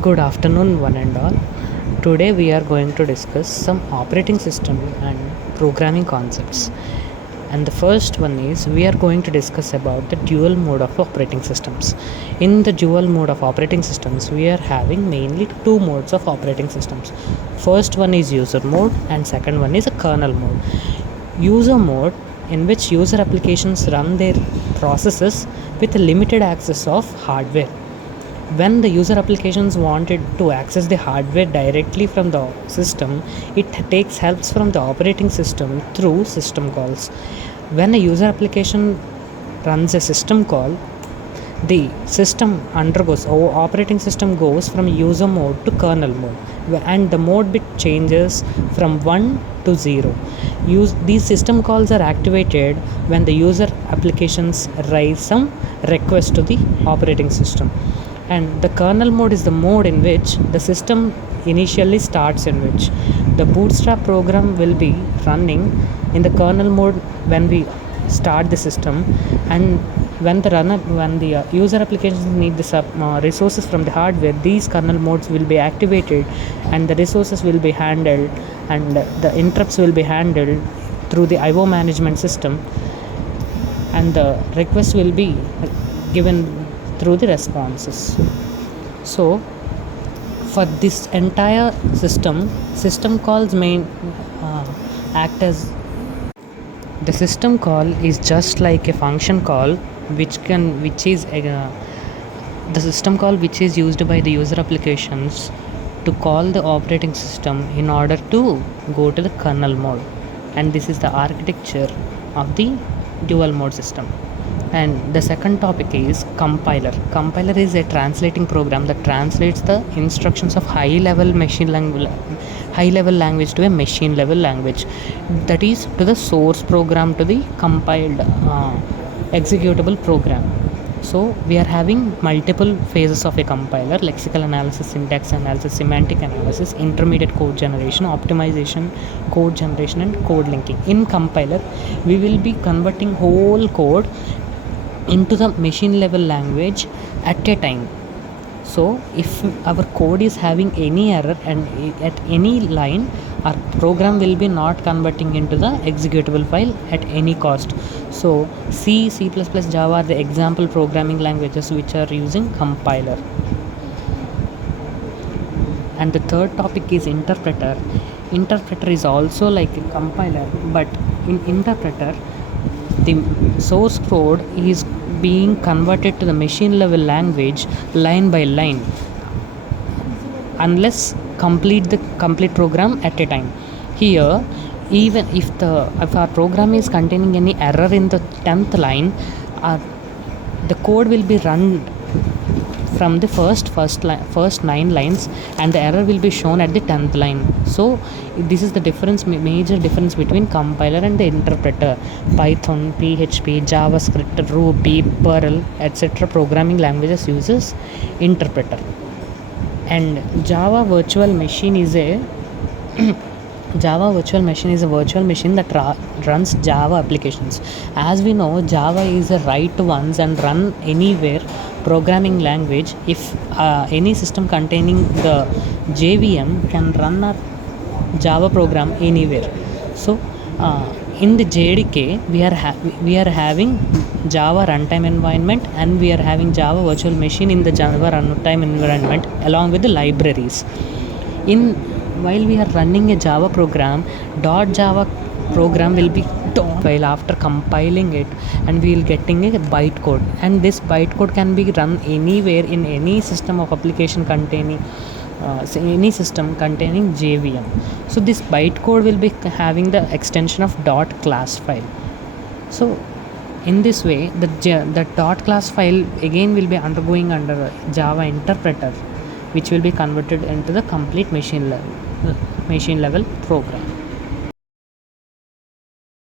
Good afternoon, one and all. Today we are going to discuss some operating system and programming concepts. And the first one is we are going to discuss about the dual mode of operating systems. In the dual mode of operating systems, we are having mainly two modes of operating systems. First one is user mode and second one is a kernel mode. User mode, in which user applications run their processes with limited access of hardware. When the user applications wanted to access the hardware directly from the system, it takes helps from the operating system through system calls. When a user application runs a system call, the system undergoes or operating system goes from user mode to kernel mode, and the mode bit changes from 1 to 0. These system calls are activated when the user applications raise some request to the operating system, and the kernel mode is the mode in which the system initially starts, in which the bootstrap program will be running in the kernel mode when we start the system, and when the user applications need the resources from the hardware, these kernel modes will be activated and the resources will be handled and the interrupts will be handled through the IO management system, and the request will be given through the responses. So for this entire system calls may act as the system call is just like a function call which is the system call which is used by the user applications to call the operating system in order to go to the kernel mode, and this is the architecture of the dual mode system. And the second topic is compiler. Compiler is a translating program that translates the instructions of high level language to a machine level language, that is to the source program to the compiled executable program. So we are having multiple phases of a compiler: lexical analysis, syntax analysis, semantic analysis, intermediate code generation, optimization, code generation, and code linking. In compiler, we will be converting whole code into the machine level language at a time. So if our code is having any error and at any line, our program will be not converting into the executable file at any cost. So C, C++, Java are the example programming languages which are using compiler. And the third topic is interpreter. Interpreter is also like a compiler, but in interpreter the source code is being converted to the machine level language line by line, unless the complete program at a time. Here, even if our program is containing any error in the 10th line, the code will be run from the first 9 lines, and the error will be shown at the 10th line. So this is the major difference between compiler and the interpreter. Python, PHP, JavaScript, Ruby, Perl, etc. programming languages uses interpreter. And Java virtual machine is a virtual machine that runs Java applications. As we know, Java is a write once and run anywhere programming language. If any system containing the JVM can run a Java program anywhere. So in the JDK, we are having Java runtime environment, and we are having Java virtual machine in the Java runtime environment along with the libraries. While we are running a Java program, .java program will be file after compiling it, and we will getting a bytecode, and this bytecode can be run anywhere in any system of application containing any system containing JVM. So this bytecode will be having the extension of .class file. So in this way, the .class file again will be undergoing under Java interpreter, which will be converted into the complete machine level program.